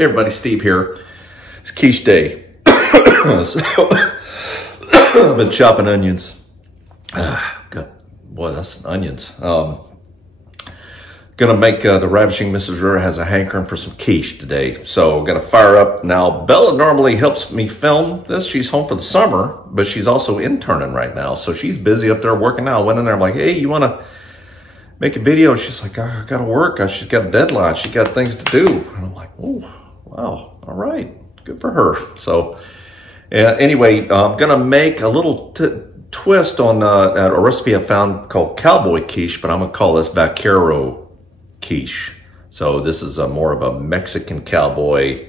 Hey everybody, Steve here. It's quiche day. So, I've been chopping onions. Boy, that's onions. Gonna make the Ravishing Mrs. Ritter has a hankering for some quiche today. So gonna fire up. Now, Bella normally helps me film this. She's home for the summer, but she's also interning right now. So she's busy up there working now. I went in there, I'm like, hey, you wanna make a video? She's like, I gotta work. She's got a deadline. She's got things to do. And I'm like, oh, wow, all right, good for her. So anyway, I'm gonna make a little twist on a recipe I found called Cowboy Quiche, but I'm gonna call this Vaquero Quiche. So this is more of a Mexican cowboy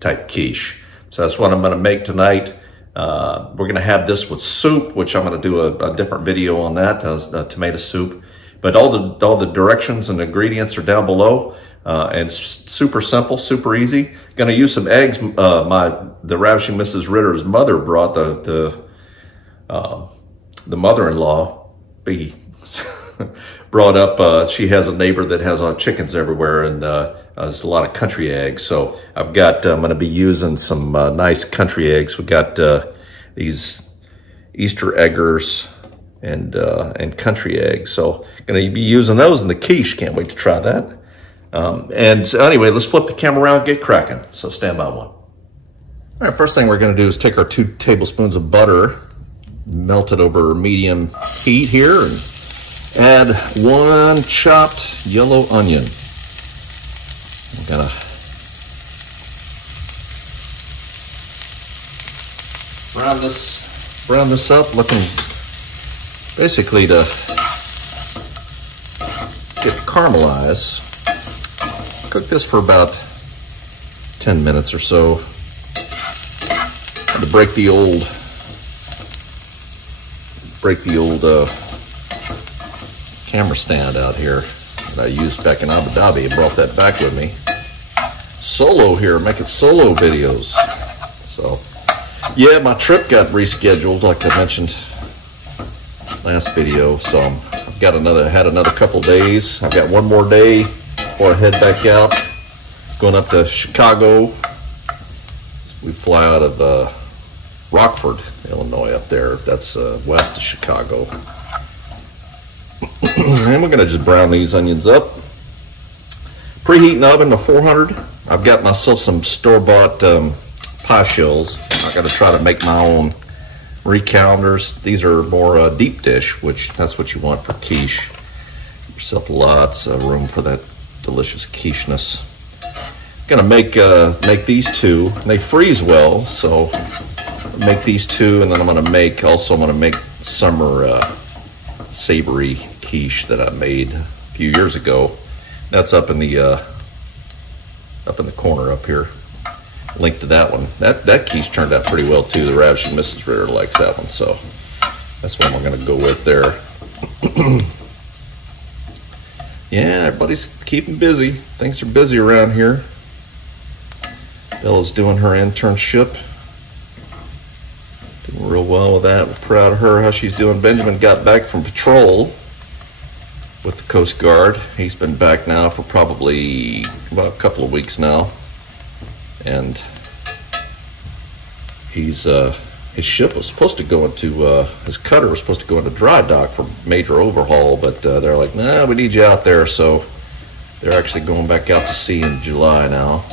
type quiche. So that's what I'm gonna make tonight. We're gonna have this with soup, which I'm gonna do a different video on that, tomato soup. But all the directions and ingredients are down below, and it's super simple, super easy. Gonna use some eggs. The Ravishing Mrs. Ritter's mother brought the mother-in-law brought up. She has a neighbor that has chickens everywhere, and there's a lot of country eggs. So I've got. I'm gonna be using some nice country eggs. We got these Easter eggers and country eggs. So gonna be using those in the quiche. Can't wait to try that. And so anyway, let's flip the camera around, get cracking. So stand by one. All right, first thing we're gonna do is take our 2 tablespoons of butter, melt it over medium heat here, and add 1 chopped yellow onion. I'm gonna brown this up, looking basically to get caramelized. Cook this for about 10 minutes or so. To break the old camera stand out here that I used back in Abu Dhabi. I brought that back with me. Solo here, making solo videos. So yeah, my trip got rescheduled like I mentioned last video. So I've got had another couple days. I've got one more day before I head back out. Going up to Chicago. We fly out of Rockford, Illinois, up there. That's west of Chicago. And we're gonna just brown these onions up. Preheating oven to 400. I've got myself some store-bought pie shells. I gotta try to make my own recounters. These are more deep dish, which that's what you want for quiche. Give yourself lots of room for that delicious quiche-ness. Gonna make these 2. They freeze well, so make these 2, and then I'm gonna make summer savory quiche that I made a few years ago. That's up in the corner up here. Link to that one. That quiche turned out pretty well too. The Ravishing Mrs. Ritter likes that one, so that's what I'm gonna go with there. Yeah, everybody's keeping busy. Things are busy around here. Bella's doing her internship. Doing real well with that. We're proud of her, how she's doing. Benjamin got back from patrol with the Coast Guard. He's been back now for probably about a couple of weeks now. And his ship was supposed to go into, his cutter was supposed to go into dry dock for major overhaul, but they're like, nah, we need you out there. So they're actually going back out to sea in July now.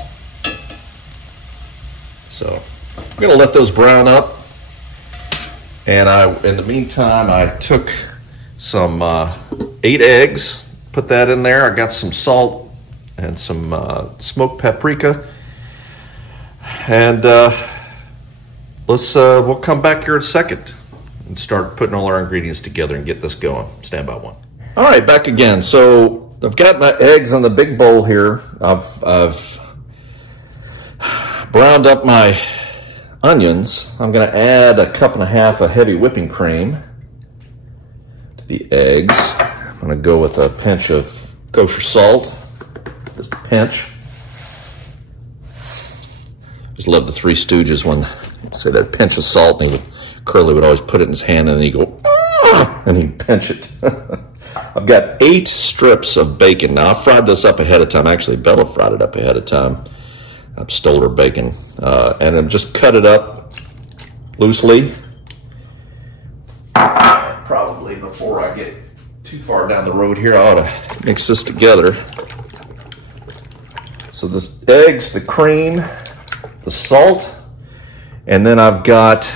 So I'm gonna let those brown up. And in the meantime, I took some 8 eggs, put that in there. I got some salt and some smoked paprika. And we'll come back here in a second and start putting all our ingredients together and get this going. Stand by one. All right, back again. So I've got my eggs in the big bowl here. I've browned up my onions. I'm going to add 1.5 cups of heavy whipping cream to the eggs. I'm going to go with a pinch of kosher salt, just a pinch. Just love the Three Stooges when they say that pinch of salt, and Curly would always put it in his hand and he'd go, ah! And he'd pinch it. I've got 8 strips of bacon. Now I fried this up ahead of time. Actually, Bella fried it up ahead of time. I've stole her bacon. And then just cut it up loosely. Probably before I get too far down the road here, I ought to mix this together. So the eggs, the cream, the salt, and then I've got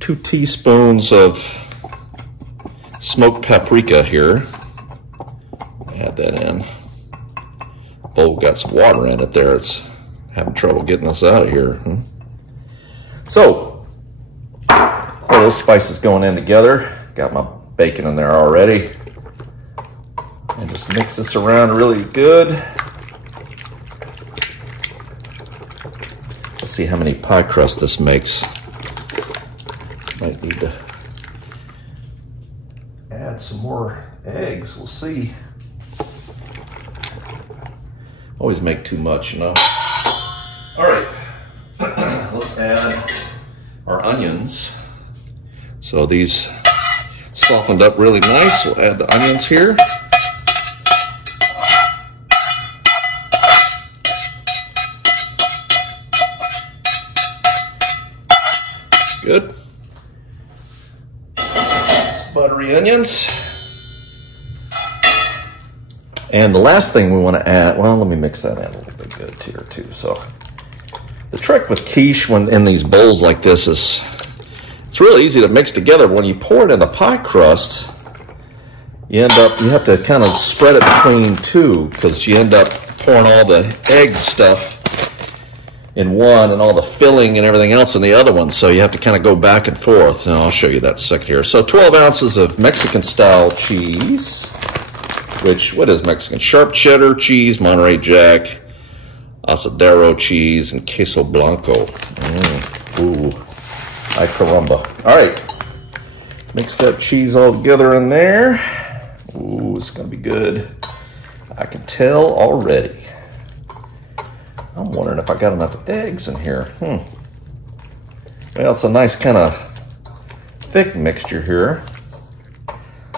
2 teaspoons of smoked paprika here. Add that in. Bowl got some water in it there. It's having trouble getting us out of here. So, all those spices going in together. Got my bacon in there already. And just mix this around really good. Let's see how many pie crust this makes. Might need to add some more eggs. We'll see. Always make too much, you know. All right, let's add our onions. So these softened up really nice. We'll add the onions here. Good. Nice buttery onions. And the last thing we want to add, well, let me mix that in a little bit good here too. So the trick with quiche when in these bowls like this is, it's really easy to mix together. When you pour it in the pie crust, you have to kind of spread it between two, because you end up pouring all the egg stuff in one and all the filling and everything else in the other one. So you have to kind of go back and forth. And I'll show you that in a second here. So 12 ounces of Mexican style cheese. Which, what is Mexican? Sharp cheddar cheese, Monterey Jack, asadero cheese, and queso blanco. Ooh, ay caramba. All right, mix that cheese all together in there. Ooh, it's gonna be good. I can tell already. I'm wondering if I got enough eggs in here. Well, it's a nice kind of thick mixture here.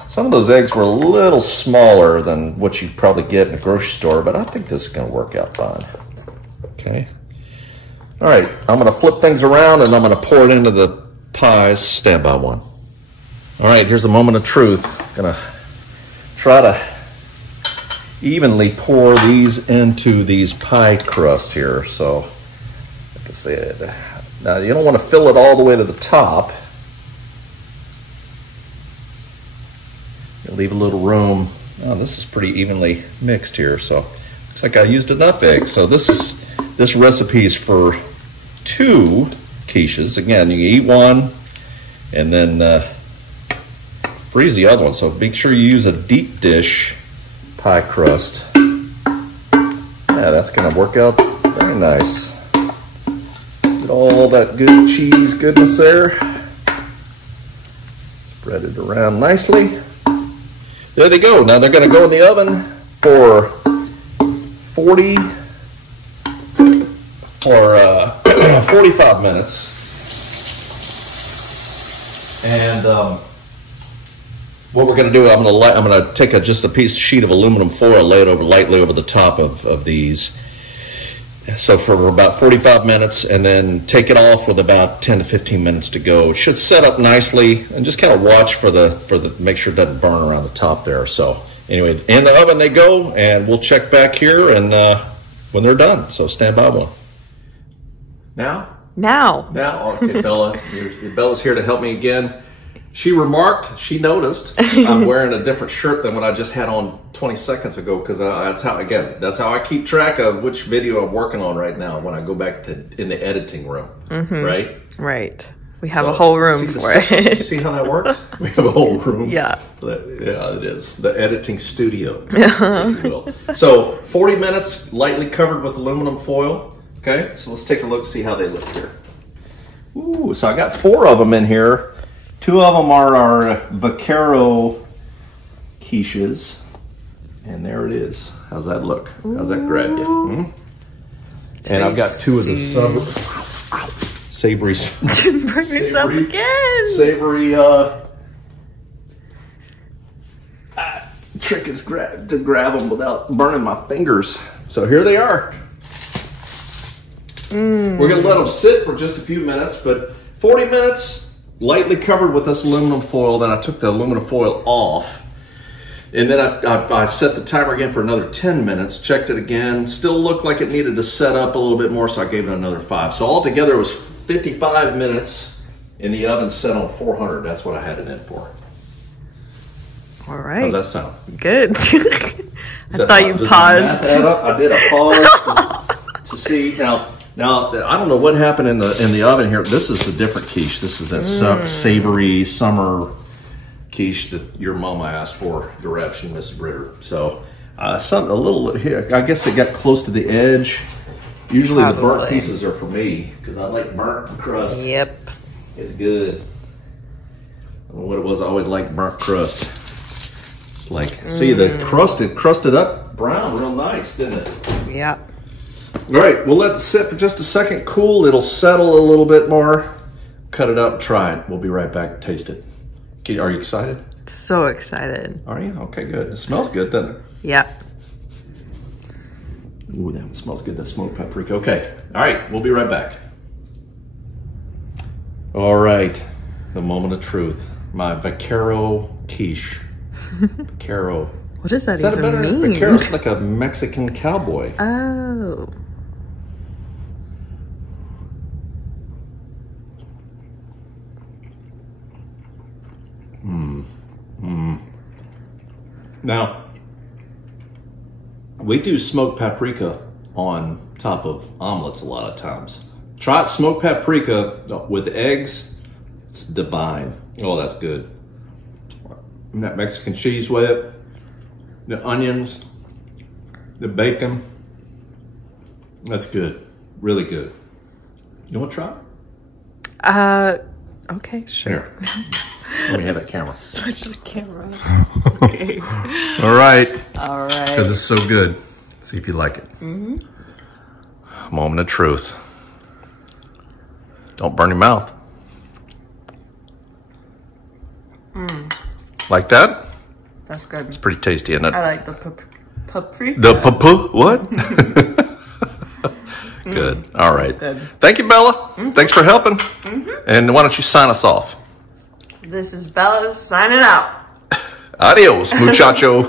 Some of those eggs were a little smaller than what you'd probably get in a grocery store, but I think this is gonna work out fine. Okay. All right, I'm gonna flip things around and I'm gonna pour it into the pies. Stand by one. All right, here's the moment of truth. Gonna try to evenly pour these into these pie crust here. So, like I said, now you don't wanna fill it all the way to the top. Leave a little room. Oh, this is pretty evenly mixed here, so looks like I used enough eggs. So this recipe is for 2 quiches. Again, you can eat one and then freeze the other one. So make sure you use a deep dish pie crust. Yeah, that's gonna work out very nice. Get all that good cheese goodness there. Spread it around nicely. There they go. Now they're going to go in the oven for 45 minutes. And what we're going to do, I'm going to take just a sheet of aluminum foil, lay it lightly over the top of these. So for about 45 minutes, and then take it off with about 10 to 15 minutes to go. It should set up nicely, and just kind of watch for the make sure it doesn't burn around the top there. So anyway, in the oven they go, and we'll check back here and when they're done. So stand by one. Now, okay, Bella. Bella's here to help me again. She noticed I'm wearing a different shirt than what I just had on 20 seconds ago, because that's how I keep track of which video I'm working on right now when I go back in the editing room, right? Right. We have a whole room for it. See how that works? We have a whole room. Yeah. Yeah, it is. The editing studio, if you will. So 40 minutes, lightly covered with aluminum foil. Okay, so let's take a look, see how they look here. Ooh, so I got 4 of them in here. 2 of them are our Vaquero Quiches. And there it is. How's that look? How's that grab you? And I've got 2 of the savory. Burn yourself again. Savory. Trick is to grab them without burning my fingers. So here they are. We're gonna let them sit for just a few minutes, but 40 minutes, lightly covered with this aluminum foil. Then I took the aluminum foil off. And then I set the timer again for another 10 minutes, checked it again, still looked like it needed to set up a little bit more, so I gave it another 5. So altogether it was 55 minutes in the oven set on 400. That's what I had it in for. All right. How's that sound? Good. I thought you paused. I did a pause to see. Now I don't know what happened in the oven here. This is a different quiche. This is that savory summer quiche that your mama asked for direction, Mrs. Ritter. So something a little here. I guess it got close to the edge. Usually the burnt pieces are for me because I like burnt crust. Yep. It's good. I don't know what it was. I always liked burnt crust. It's like, see the crusted up brown real nice, didn't it? Yeah. All right, we'll let it sit for just a second, cool. It'll settle a little bit more. Cut it up, try it. We'll be right back, taste it. Are you excited? So excited. Are you? Okay, good. It smells good, doesn't it? Yeah. Ooh, that smells good, that smoked paprika. Okay, all right, we'll be right back. All right, the moment of truth. My Vaquero Quiche. Vaquero. What does that even mean? Vaquero's like a Mexican cowboy. Oh. Now, we do smoked paprika on top of omelets a lot of times. Try smoked paprika with eggs. It's divine. Oh, that's good. And that Mexican cheese with it, the onions, the bacon. That's good. Really good. You want to try? Okay, sure. Here. Let me have that camera. Switch the camera. Okay. All right. All right. Because it's so good. See if you like it. Moment of truth. Don't burn your mouth. Like that? That's good. It's pretty tasty, isn't it? I like the paprika. The what? Good. All right. Good. Thank you, Bella. Thanks for helping. And why don't you sign us off? This is Bella signing out. Adios, muchacho.